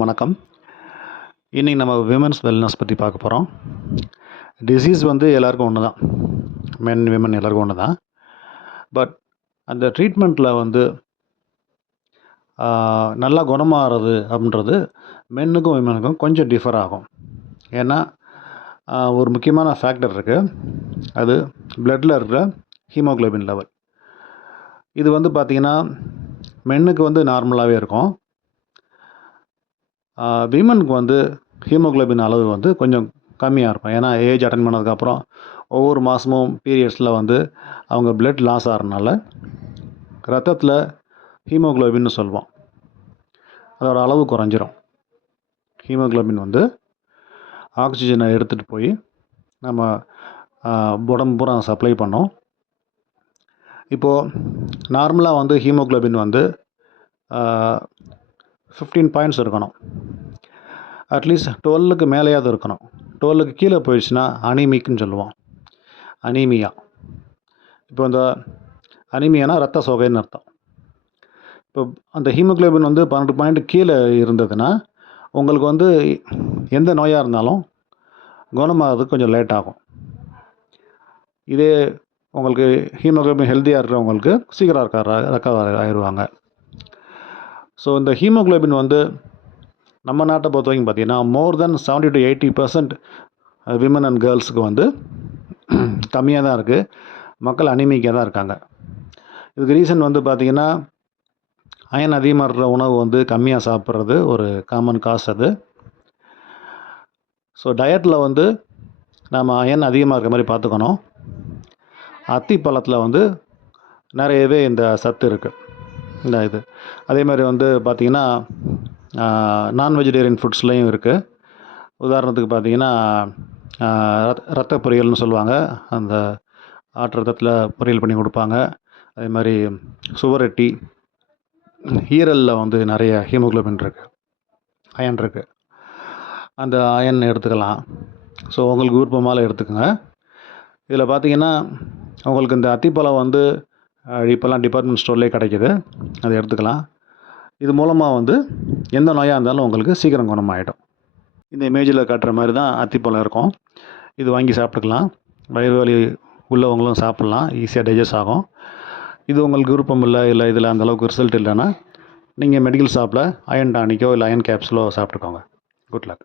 எல்லோருக்கும் வணக்கம். இன்றைக்கி நம்ம விமென்ஸ் வெல்னஸ் பற்றி பார்க்க போகிறோம். டிசீஸ் வந்து எல்லாருக்கும் ஒன்று தான், மென் விமன் எல்லாருக்கும் ஒன்று தான். பட் அந்த ட்ரீட்மெண்ட்டில் வந்து நல்லா குணமாகிறது அப்படின்றது மென்னுக்கும் விமனுக்கும் கொஞ்சம் டிஃபர் ஆகும். ஏன்னா ஒரு முக்கியமான ஃபேக்டர் இருக்குது, அது பிளட்டில் இருக்கிற ஹீமோக்ளோபின் லெவல். இது வந்து பார்த்திங்கன்னா மென்னுக்கு வந்து நார்மலாகவே இருக்கும். விமனுக்கு வந்து ஹீமோக்ளோபின் அளவு வந்து கொஞ்சம் கம்மியாக இருக்கும். ஏன்னா ஏஜ் அட்டன் பண்ணதுக்கப்புறம் ஒவ்வொரு மாதமும் பீரியட்ஸில் வந்து அவங்க பிளட் லாஸ் ஆகிறனால ரத்தத்தில் ஹீமோக்ளோபின்னு சொல்லுவோம், அதோட அளவு குறைஞ்சிரும். ஹீமோக்ளோபின் வந்து ஆக்சிஜனை எடுத்துகிட்டு போய் நம்ம உடம்பு பூரா சப்ளை பண்ணோம். இப்போது நார்மலாக வந்து ஹீமோக்ளோபின் வந்து 15 பாயிண்ட்ஸ் இருக்கணும், அட்லீஸ்ட் 12க்கு மேலேயாவது இருக்கணும். 12க்கு கீழே போயிடுச்சுன்னா அனீமிக்னு சொல்லுவோம், அனீமியா. இப்போ இந்த அனீமியானா ரத்த சோகைன்னு அர்த்தம். இப்போ அந்த ஹீமோக்ளோபின் வந்து 12 பாயிண்ட் கீழே இருந்ததுன்னா உங்களுக்கு வந்து எந்த நோயாக இருந்தாலும் குணமாகிறதுக்கு கொஞ்சம் லேட் ஆகும். இதே உங்களுக்கு ஹீமோக்ளோபின் ஹெல்த்தியாக இருக்கிறவங்களுக்கு சீக்கிரம் ரெக்கவர் ஆயிடுவாங்க. ஸோ இந்த ஹீமோக்ளோபின் வந்து நம்ம நாட்டை பொறுத்த வரைக்கும் பார்த்திங்கன்னா மோர் தென் 70 to 80% விமன் அண்ட் கேர்ள்ஸுக்கு வந்து கம்மியாக தான் இருக்குது. மக்கள் அனிமிக்காக தான் இருக்காங்க. இதுக்கு ரீசன் வந்து பார்த்திங்கன்னா அயன் அதிகமாக இருக்கிற உணவு வந்து கம்மியாக சாப்பிட்றது ஒரு காமன் காஸ் அது. ஸோ டயட்டில் வந்து நம்ம அயன் அதிகமாக இருக்கிற மாதிரி பார்த்துக்கணும். அத்தி பழத்தில் வந்து நிறையவே இந்த சத்து இருக்குது, இந்த இது. அதே மாதிரி வந்து பார்த்திங்கன்னா நான் வெஜிடேரியன் ஃபுட்ஸ்லேயும் இருக்குது. உதாரணத்துக்கு பார்த்திங்கன்னா ரத்த பொரியல்னு சொல்லுவாங்க, அந்த ஆட்டு ரத்தத்தில் பொரியல் பண்ணி கொடுப்பாங்க. அதே மாதிரி சுவரொட்டி, ஈரலில் வந்து நிறைய ஹீமோக்ளோபின் இருக்குது, அயன் இருக்குது. அந்த அயன் எடுத்துக்கலாம். ஸோ உங்களுக்கு விருப்பமால எடுத்துக்கோங்க. இதில் பார்த்திங்கன்னா உங்களுக்கு இந்த அத்திப்பழம் வந்து இப்போல்லாம் டிபார்ட்மெண்ட் ஸ்டோர்லேயே கிடைக்கிது, அதை எடுத்துக்கலாம். இது மூலமாக வந்து எந்த நோயாக இருந்தாலும் உங்களுக்கு சீக்கிரம் குணமாகிடும். இந்த இமேஜில் காட்டுற மாதிரி தான் அத்திப்பழம் இருக்கும். இது வாங்கி சாப்பிட்டுக்கலாம். வயிறு வலி உள்ளவங்களும் சாப்பிட்லாம், ஈஸியாக டைஜஸ்ட் ஆகும். இது உங்களுக்கு விருப்பம் இல்லை இதில் அந்தளவுக்கு ரிசல்ட் இல்லைன்னா நீங்கள் மெடிக்கல் ஷாப்பில் அயன் டானிக்கோ இல்லை அயன் கேப்ஸுலோ சாப்பிட்டுக்கோங்க. Good luck.